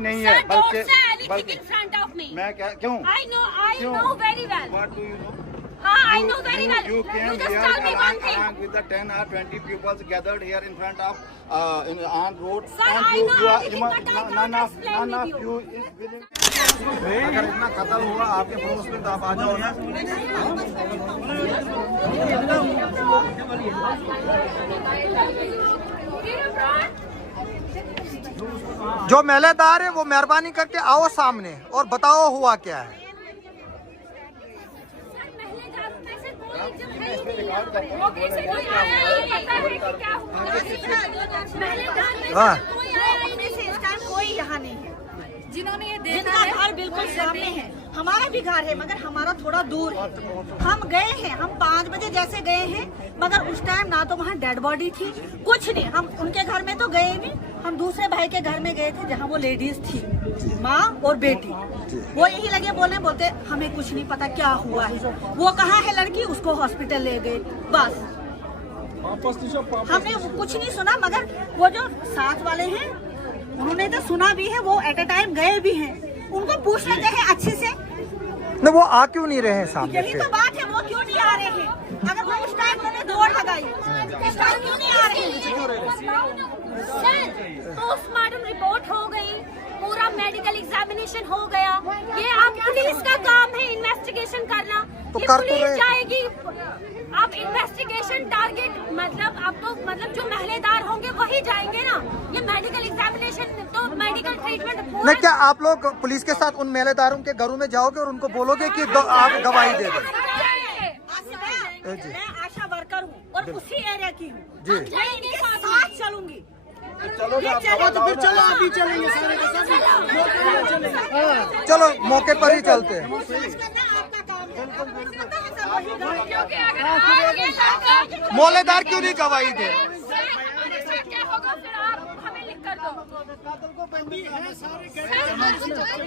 नहीं है, बल्कि मैं क्या क्यों I know very well. What do you know? I know very well. You came just here tell me one thing. along with the 10 or 20 pupils gathered here in front of on road. Sir, and I you, know you are, everything, but I none can't of explain with you. you is willing. अगर इतना कत्ल हुआ आपके पड़ोस में तो आप आ जाओ ना। जो मेलेदार है वो मेहरबानी करके आओ सामने और बताओ हुआ क्या है। हाँ। कोई यहाँ नहीं है जिन्होंने ये देखा है। घर बिल्कुल सामने है, हमारा भी घर है मगर हमारा थोड़ा दूर है। हम गए हैं, हम 5 बजे जैसे गए हैं मगर उस टाइम ना तो वहाँ डेड बॉडी थी, कुछ नहीं। हम उनके घर में तो गए नहीं, हम दूसरे भाई के घर में गए थे जहाँ वो लेडीज थी, माँ और बेटी। वो यही लगे बोलते हमें कुछ नहीं पता क्या हुआ है, वो कहाँ है लड़की, उसको हॉस्पिटल ले गए। बस हमने कुछ नहीं सुना। मगर वो जो साथ वाले हैं उन्होंने तो सुना भी है, वो एट अ टाइम गए भी हैं। उनको पूछ लेते हैं अच्छे से न वो आ क्यों नहीं रहे हैं सामने यही से? तो बात है, वो क्यों नहीं आ रहे हैं? अगर वो उस टाइम उन्होंने दौड़ लगाई, इस टाइम क्यों नहीं आ रहे हैं? सर, पोस्टमार्टम रिपोर्ट हो गई, पूरा मेडिकल एग्जामिनेशन हो गया। ये आप पुलिस का काम है इन्वेस्टिगेशन करना। तो ये कर तो पुलिस रहे। जाएगी, आप इन्वेस्टिगेशन टारगेट मतलब जो महलेदार होंगे वही जाएंगे ना। ये मेडिकल एग्जामिनेशन तो मेडिकल ट्रीटमेंट नहीं, क्या आप लोग पुलिस के साथ उन मेलेदारों के घरों में जाओगे और उनको बोलोगे कि आप गवाही दे दो? मैं आशा वर्कर हूँ और उसी एरिया की हूँ, जी। मैं इनके साथ चलूंगी। चलो ना, तो फिर चलो अभी चलेंगे सारे के साथ। चलो मौके पर ही चलते हैं। मोलेदार क्यों नहीं गवाही दे? क्या होगा फिर आप हमें लिख कर दो।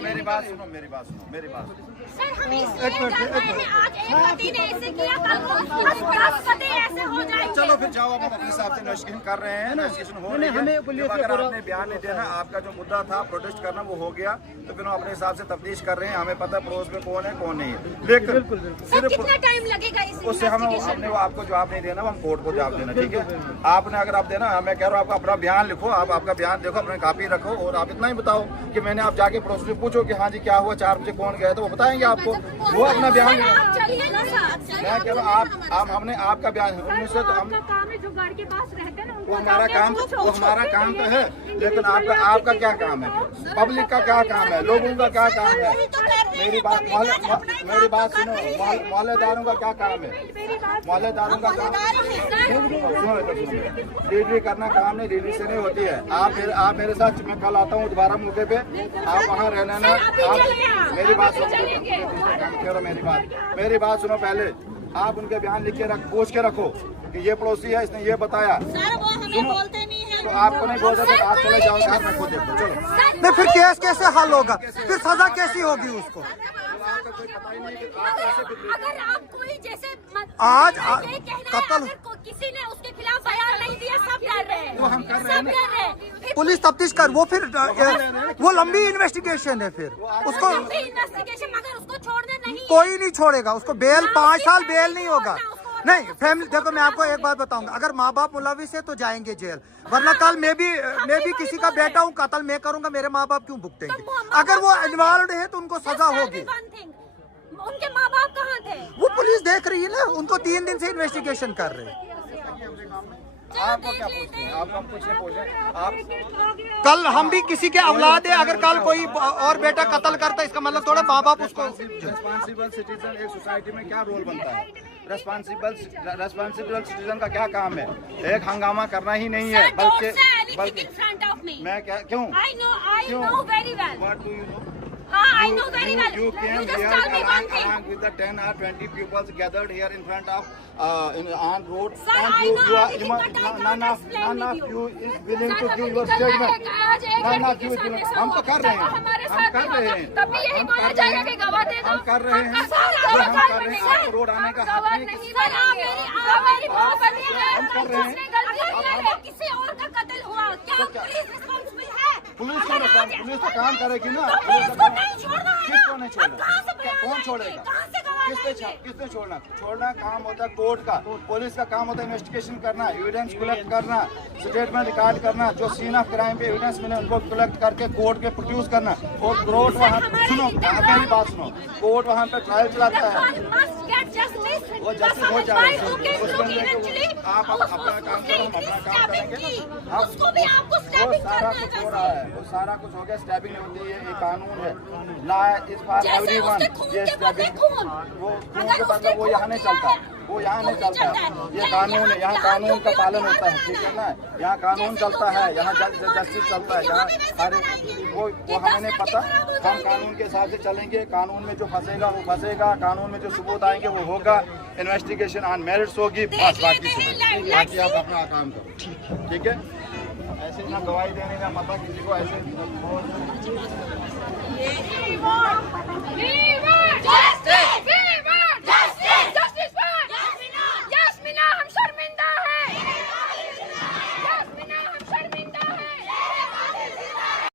मेरी बात सुनो। सर हम इसलिए कर रहे हैं, आज एक पति ने ऐसे किया, कल को 10 पति ऐसे हो जाएंगे। चलो फिर जाओ, हम अपने हिसाब से इन्वेस्टिगेशन कर रहे हैं, इन्वेस्टिगेशन हो रही है। जब अगर आपने बयान नहीं देना, आपका जो मुद्दा था प्रोटेस्ट करना वो हो गया, तो फिर हम अपने हिसाब से तफ्तीश कर रहे हैं। हमें पता है पड़ोस में कौन है कौन नहीं है, लेकिन सर कितना टाइम लगेगा इस उससे हमें हमने वो आपको जवाब नहीं देना, वो हम कोर्ट को जवाब देना। ठीक है, आपने अगर आप देना, मैं कह रहा हूँ आपका अपना बयान लिखो, आप आपका बयान देखो, अपनी कॉपी रखो और आप इतना ही बताओ कि मैंने आप जाके पड़ोस से पूछो कि हाँ जी क्या हुआ, 4 बजे कौन गया, तो वो बताएंगे आपको। वो अपना बयान मैं कह रहा हूँ आप हमने आपका बयान उनसे तो हम काम है जो घर के पास रहते हैं ना, वो हमारा काम तो है, लेकिन आपका क्या काम है, पब्लिक का क्या काम है, लोगों का क्या काम है? मेरी बात सुनो, मोहल्लेदारों का क्या काम है? मोहल्लेदारों का काम लीडरी करना काम नहीं, लीडरी से नहीं होती है। आप मेरे साथ, मैं कल आता हूँ दोबारा मौके पे, आप वहाँ रहना ना। आप मेरी बात सुनो, मेरी बात सुनो पहले। आप उनके बयान लिख के पूछ के रखो कि ये पड़ोसी है, इसने ये बताया। सर वो हमें बोलते नहीं है, तो आपको नहीं बोलते तो आप चले जाओ घर में, खुद देखो। चलो नहीं, फिर केस कैसे हल होगा? फिर सजा कैसी होगी उसको? अगर आप कोई जैसे आज ये कहना है, कत्ल अगर किसी ने उसके खिलाफ बयान नहीं दिया, सब डर रहे हैं, वो हम कर रहे हैं सब डर रहे हैं। फिर पुलिस तफ्तीश कर, वो फिर वो लंबी इन्वेस्टिगेशन है, फिर उसको इन्वेस्टिगेशन, मगर उसको छोड़ना नहीं। कोई नहीं छोड़ेगा उसको। बेल 5 साल बेल नहीं होगा। नहीं फैमिली, देखो मैं आपको एक बात बताऊंगा, अगर माँ बाप मुलविस है तो जाएंगे जेल, वरना कल मैं भी किसी का बेटा हूँ, कत्ल मैं करूंगा, मेरे माँ बाप क्यों भुगतेंगे? अगर वो इन्वॉल्व है तो उनको सजा होगी। उनके माँ बाप कहाँ थे? वो पुलिस देख रही है ना, उनको 3 दिन से इन्वेस्टिगेशन कर रहे हैं। आपको क्या पूछते हैं? आप हम कुछ नहीं पूछ रहे। आप कल हम भी किसी के औलाद है, अगर कल कोई और बेटा कत्ल करता है, इसका मतलब थोड़ा माँ बाप उसको। रेस्पॉन्सिबल सिटीजन एक सोसाइटी में क्या रोल बनता है? रेस्पॉन्सिबल सिटीजन का क्या काम है? एक हंगामा करना ही नहीं है, बल्कि मैं क्या क्यों I know very well. What do you know? I know very well. You came just here tell me one thing. along with the 10 or 20 pupils gathered here in front of on road. Sir, and I you, know you are everything, but I can't none explain of with you you. is willing to sir, give हमें your निकलना है statement. कि आज एक none लड़की of के you साथ ऐसा हम हुआ, तो कर रहे कल को हैं, हमारे हम साथ कर भी रहे होगा, हैं, तब भी यही हम बोला कर जाएगा रहे कि गवाह दे दो। हम कर रहे हैं, सर, जो हम गवाह कर रहे हैं, नहीं आपको रोड आने का हक गवाह नहीं। नहीं बनेंगे। आप मेरी बात सुनिए। हम कर रहे हैं। दूसरे गलती कर रहे हैं, किसी और का कत्ल हुआ, क्या पुलिस रिस्पॉन्सिबल है? पुलिस क्यों नहीं, पुलिस तो काम करेगी ना। तो पुलिस इसको तो नहीं छोड़ना है किसको ना। नहीं अब छोड़ना? कहाँ से बयान कौन लाएंगे? छोड़ेगा? कहाँ से गवाह लाएंगे? किसने छोड़ना? छोड़ना काम होता है कोर्ट का। पुलिस का काम होता है इन्वेस्टिगेशन करना, एविडेंस कलेक्ट करना, स्टेटमेंट रिकॉर्ड करना, जो सीन ऑफ क्राइम पे एविडेंस मिले उनको कलेक्ट करके कोर्ट के प्रोड्यूस करना। और कोर्ट वहाँ सुनो, मेरी बात सुनो, कोर्ट वहाँ पे ट्रायल चलाता है, वो जस्टिस हो जाएगा। उसके अंदर आप अपना काम करो, हम अपना काम करेंगे। उसको भी आपको वो स्टैपिंग सारा करना कुछ हो है। रहा है, वो सारा कुछ हो गया। स्टैबिंग नहीं होती है, ये कानून है ना, इस बार जैसे एवरीवन उसके खून ये के बदले स्टैबिंग खून। वो खून अगर के उसने बदले वो यहाँ नहीं खून चलता, किया है, वो यहाँ नहीं खून नहीं चलता। चलता है। ये कानून है, यहाँ कानून का पालन होता है, ठीक है ना। यहाँ कानून जैसे चलता है, यहाँ लोग जस्टिस चलता है, यहाँ यहाँ भी वैसे हर बनाएंगे। वो ये हमें नहीं 10 पता। लड़के खराब हो हम जाएंगे। कानून के हिसाब से चलेंगे, कानून में जो फंसेगा वो फंसेगा, कानून में जो सबूत आएंगे वो होगा, इन्वेस्टिगेशन ऑन मेरिट्स होगी, बस बाकी सब बाकी आप अपना काम करो, ठीक है। ऐसे ना गवाही देने का पता किसी को ऐसे